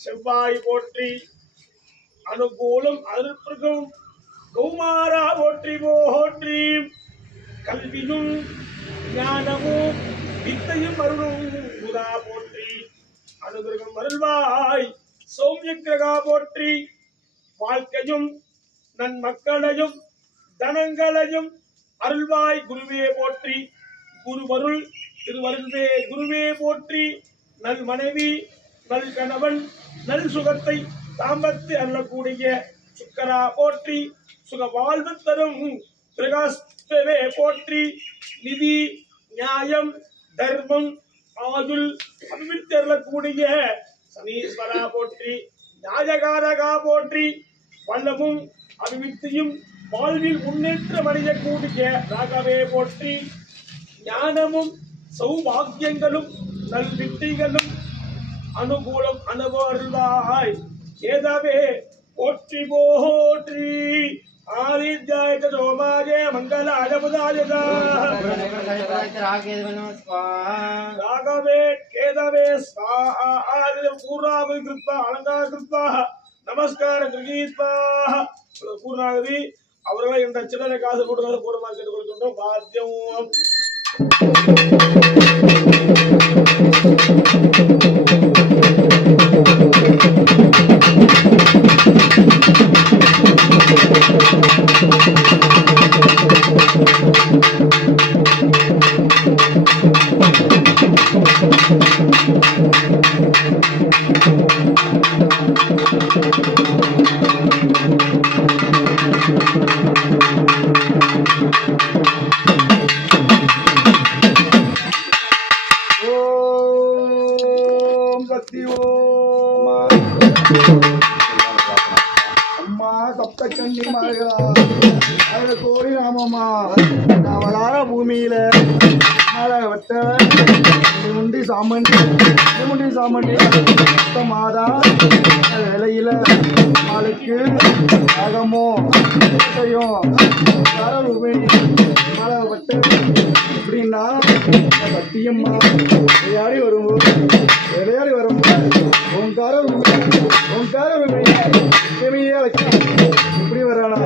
செவ்வாய் போற்றி அனுகூலம் அருட்பிரகம் கௌமாரா போற்றி போற்றி கல்வியும் ஞானமும் வித்தையும் அருளும் முதா போற்றி அனுகிரகம் அருள்வாய் சௌமிய கிரகா போற்றி வாழ்க்கையும் நன்மக்களையும் தனங்களையும் அருள்வாய் குருவே போற்றி குருவருள் திருவருள்வே குருவே போற்றி நல் மனைவி நல் கணவன் நல் சுகத்தை தாம்பத்து அருளக்கூடிய சுக்கரா போற்றி சுக வாழ்வு தரும் பிரகாஷ்டவே போற்றி நிதி நியாயம் தர்மம் ஆயுள் அபிவிருத்தி அருளக்கூடிய சனீஸ்வரா போற்றி நியாயகாரகா போற்றி வல்லமும் அபிவிருத்தியும் வாழ்வில் முன்னேற்றம் அடையக்கூடிய ராகவே போற்றி ஞானமும் சௌபாகியங்களும் நல்வித்தைகளும் அனுகூலம் அனுபவருள்வாய் ஏதாவே போற்றி போற்றி ஆதித்யாய சோமாய மங்களாய புதாய ராகவே கேதவே ஸ்வாஹா பூர்ணாகுதி கிருத்வா அலங்கார கிருத்வா நமஸ்கார கிரகீத்வா பூர்ணாகுதி அவர்களை என்ற சில்லறை காசு போட்டுக்காக பூர்ணமாக கேட்டுக்கொள்கின்றோம் வாத்தியம் அம்மா சப்த கண்ணி மாறுகளா கோடி ராமம்மா அவளார பூமியில வட்ட முண்டி சாமண்டி மாதா வேலையில நாளைக்கு அகமோ மழை வட்ட எப்படின்னா சத்தியம்மா விளையாடி வரும்போது ஓங்கார இப்படி வரானா